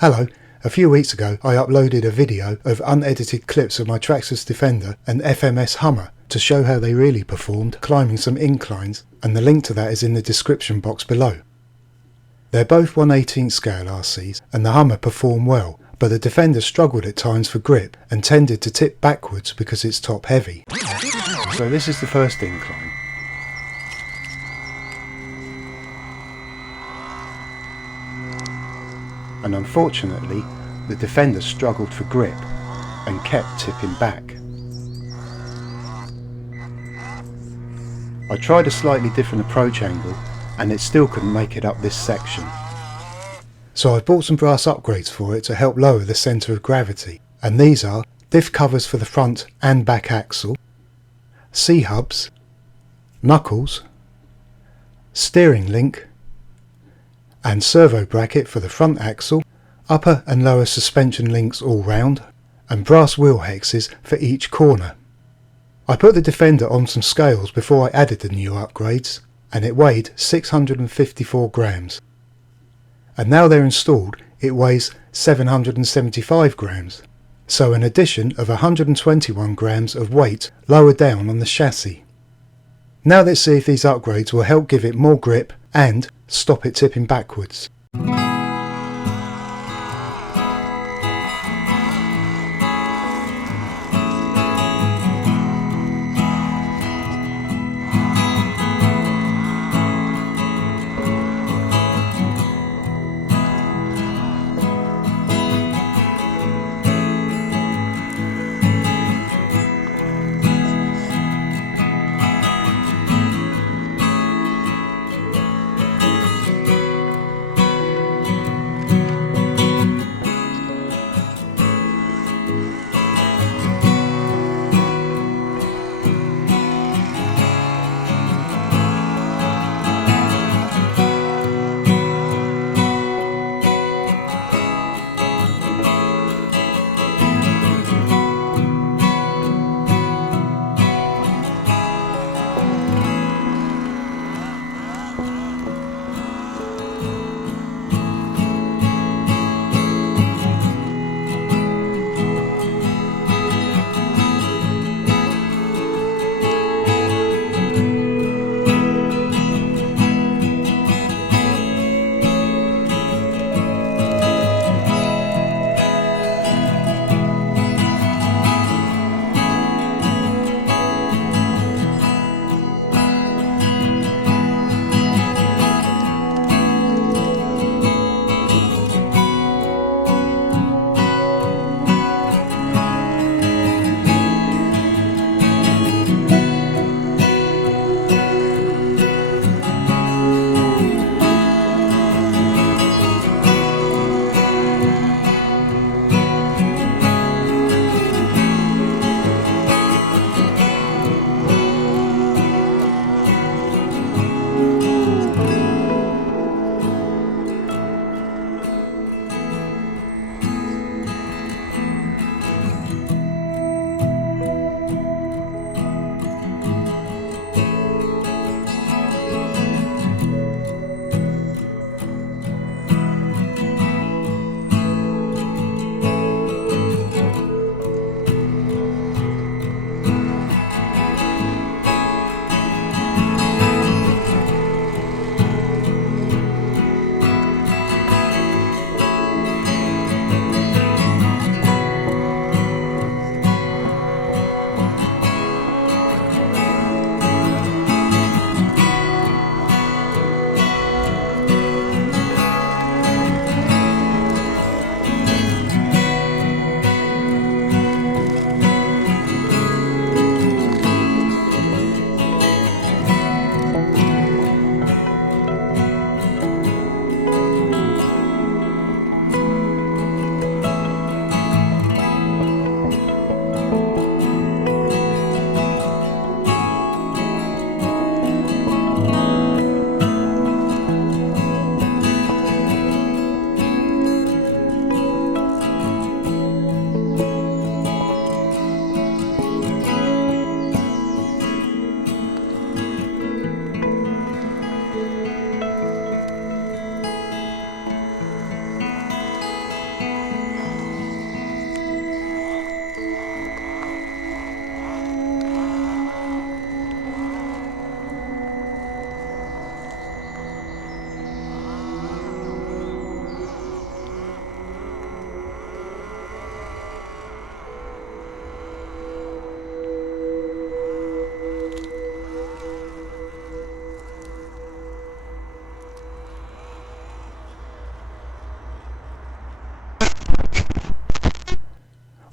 Hello, a few weeks ago I uploaded a video of unedited clips of my Traxxas Defender and FMS Hummer to show how they really performed climbing some inclines, and the link to that is in the description box below. They're both 1/18 scale RCs and the Hummer performed well, but the Defender struggled at times for grip and tended to tip backwards because it's top heavy. So this is the first incline. And unfortunately the Defender struggled for grip and kept tipping back. I tried a slightly different approach angle and it still couldn't make it up this section. So I bought some brass upgrades for it to help lower the centre of gravity, and these are Diff covers for the front and back axle, C-hubs, knuckles, steering link, and servo bracket for the front axle, upper and lower suspension links all round, and brass wheel hexes for each corner. I put the Defender on some scales before I added the new upgrades, and it weighed 654 grams. And now they're installed, it weighs 775 grams, so an addition of 121 grams of weight lower down on the chassis. Now let's see if these upgrades will help give it more grip and stop it tipping backwards.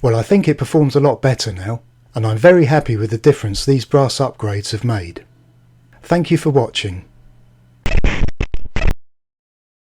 Well, I think it performs a lot better now, and I'm very happy with the difference these brass upgrades have made. Thank you for watching.